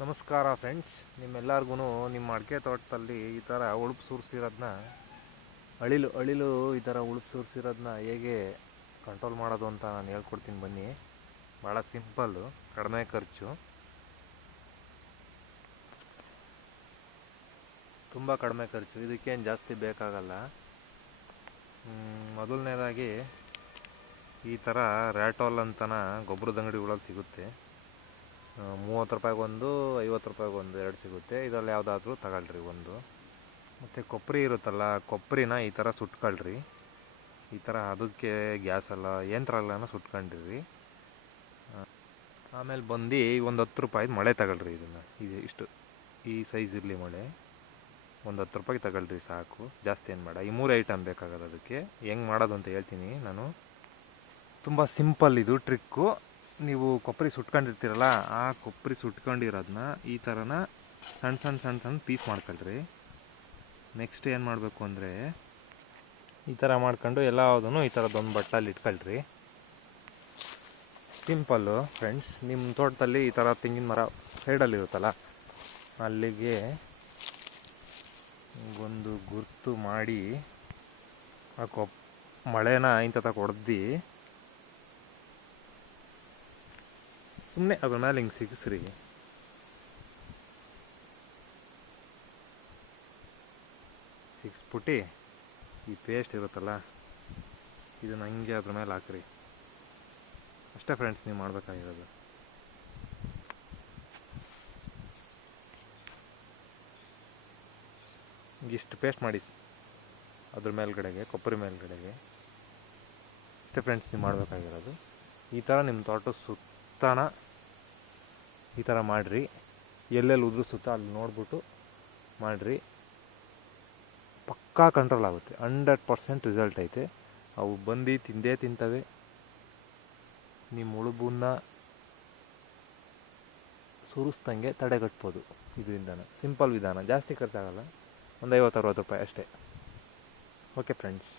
ನಮಸ್ಕಾರ ಫ್ರೆಂಡ್ಸ್, ನಿಮ್ಮೆಲ್ಲರಿಗೂ ನಿಮ್ಮ ಅಡಿಕೆ ತೋಟದಲ್ಲಿ ಈ ಥರ ಉಳುಪು ಸುರಿಸಿರೋದನ್ನ ಅಳಿಲು ಈ ಥರ ಉಳುಪು ಸುರಿಸಿರೋದನ್ನ ಹೇಗೆ ಕಂಟ್ರೋಲ್ ಮಾಡೋದು ಅಂತ ನಾನು ಹೇಳ್ಕೊಡ್ತೀನಿ ಬನ್ನಿ. ಭಾಳ ಸಿಂಪಲ್ಲು, ಕಡಿಮೆ ಖರ್ಚು, ತುಂಬ ಕಡಿಮೆ ಖರ್ಚು, ಇದಕ್ಕೇನು ಜಾಸ್ತಿ ಬೇಕಾಗಲ್ಲ. ಮೊದಲನೇದಾಗಿ ಈ ಥರ ರ್ಯಾಟೋಲ್ ಅಂತನ ಗೊಬ್ಬರದ ಅಂಗಡಿಗಳಲ್ಲಿ ಸಿಗುತ್ತೆ. 30 ರೂಪಾಯಿಗೊಂದು, 50 ರೂಪಾಯಿಗೊಂದು 2 ಸಿಗುತ್ತೆ. ಇದರಲ್ಲಿ ಯಾವುದಾದ್ರೂ ತಗೊಳ್ರಿ ಒಂದು. ಮತ್ತು ಕೊಬ್ಬರಿ ಇರುತ್ತಲ್ಲ, ಕೊಬ್ಬರಿನ ಈ ಥರ ಸುಟ್ಕೊಳ್ರಿ. ಈ ಥರ ಅದಕ್ಕೆ ಗ್ಯಾಸೆಲ್ಲ ಯಂತ್ರಲ್ಲನ ಸುಟ್ಕೊಂಡಿರಿ. ಆಮೇಲೆ ಬಂದು ಒಂದು 10 ರೂಪಾಯಿದು ಮಳೆ ತಗೊಳ್ರಿ. ಇದನ್ನು ಇಷ್ಟು ಈ ಸೈಜ್ ಇರಲಿ ಮಳೆ, ಒಂದು 10 ರೂಪಾಯಿಗೆ ತಗೊಳ್ರಿ ಸಾಕು, ಜಾಸ್ತಿ ಏನು ಬೇಡ. ಈ 3 ಐಟಮ್ ಬೇಕಾಗೋದು. ಅದಕ್ಕೆ ಹೆಂಗೆ ಮಾಡೋದು ಅಂತ ಹೇಳ್ತೀನಿ ನಾನು. ತುಂಬ ಸಿಂಪಲ್ ಇದು ಟ್ರಿಕ್ಕು. ನೀವು ಕೊಬ್ಬರಿ ಸುಟ್ಕೊಂಡಿರ್ತೀರಲ್ಲ, ಆ ಕೊಬ್ಬರಿ ಸುಟ್ಕೊಂಡಿರೋದನ್ನ ಈ ಥರನ ಸಣ್ಣ ಪೀಸ್ ಮಾಡ್ಕೊಳ್ರಿ. ನೆಕ್ಸ್ಟ್ ಏನು ಮಾಡಬೇಕು ಅಂದರೆ, ಈ ಥರ ಮಾಡ್ಕೊಂಡು ಎಲ್ಲದನ್ನು ಈ ಥರದೊಂದು ಬಟ್ಟಲಲ್ಲಿ ಇಟ್ಕೊಳ್ರಿ. Simple friends. ನಿಮ್ಮ ತೋಟದಲ್ಲಿ ಈ ಥರ ತೆಂಗಿನ ಮರ ಸೈಡಲ್ಲಿರುತ್ತಲ್ಲ, ಅಲ್ಲಿಗೆ ಒಂದು ಗುರ್ತು ಮಾಡಿ ಆ ಮಳೆನ ಇಂಥ ಹೊಡೆದು ಸುಮ್ಮನೆ ಅದ್ರ ಮೇಲೆ ಹಿಂಗೆ ಸಿಗಿಸ್ರಿ. ಸಿಗಿಸ್ಬಿಟ್ಟು ಈ ಪೇಸ್ಟ್ ಇರುತ್ತಲ್ಲ, ಇದನ್ನು ಹಂಗೆ ಅದ್ರ ಮೇಲೆ ಹಾಕ್ರಿ. ಅಷ್ಟೇ ಫ್ರೆಂಡ್ಸ್ ನೀವು ಮಾಡಬೇಕಾಗಿರೋದು. ಇಷ್ಟು ಪೇಸ್ಟ್ ಮಾಡಿ ಅದ್ರ ಮೇಲ್ಗಡೆಗೆ, ಕೊಬ್ಬರಿ ಮೇಲ್ಗಡೆಗೆ. ಅಷ್ಟೇ ಫ್ರೆಂಡ್ಸ್ ನೀವು ಮಾಡಬೇಕಾಗಿರೋದು. ಈ ಥರ ನಿಮ್ಮ ತೋಟ ಸುತ್ತಾನ ಈ ಥರ ಮಾಡಿರಿ. ಎಲ್ಲೆಲ್ಲಿ ಉದುರಿಸುತ್ತೋ ಅಲ್ಲಿ ನೋಡ್ಬಿಟ್ಟು ಮಾಡಿರಿ. ಪಕ್ಕಾ ಕಂಟ್ರೋಲ್ ಆಗುತ್ತೆ. 100% ರಿಸಲ್ಟ್ ಐತೆ. ಅವು ಬಂದು ತಿಂದೇ ತಿಂತವೆ. ನಿಮ್ಮ ಉಳುಬನ್ನ ಸುರಿಸ್ದಂಗೆ ತಡೆಗಟ್ಬೋದು ಇದರಿಂದನೇ. ಸಿಂಪಲ್ ವಿಧಾನ, ಜಾಸ್ತಿ ಖರ್ಚಾಗಲ್ಲ. ಒಂದು 50-60 ರೂಪಾಯಿ ಅಷ್ಟೇ. Okay friends.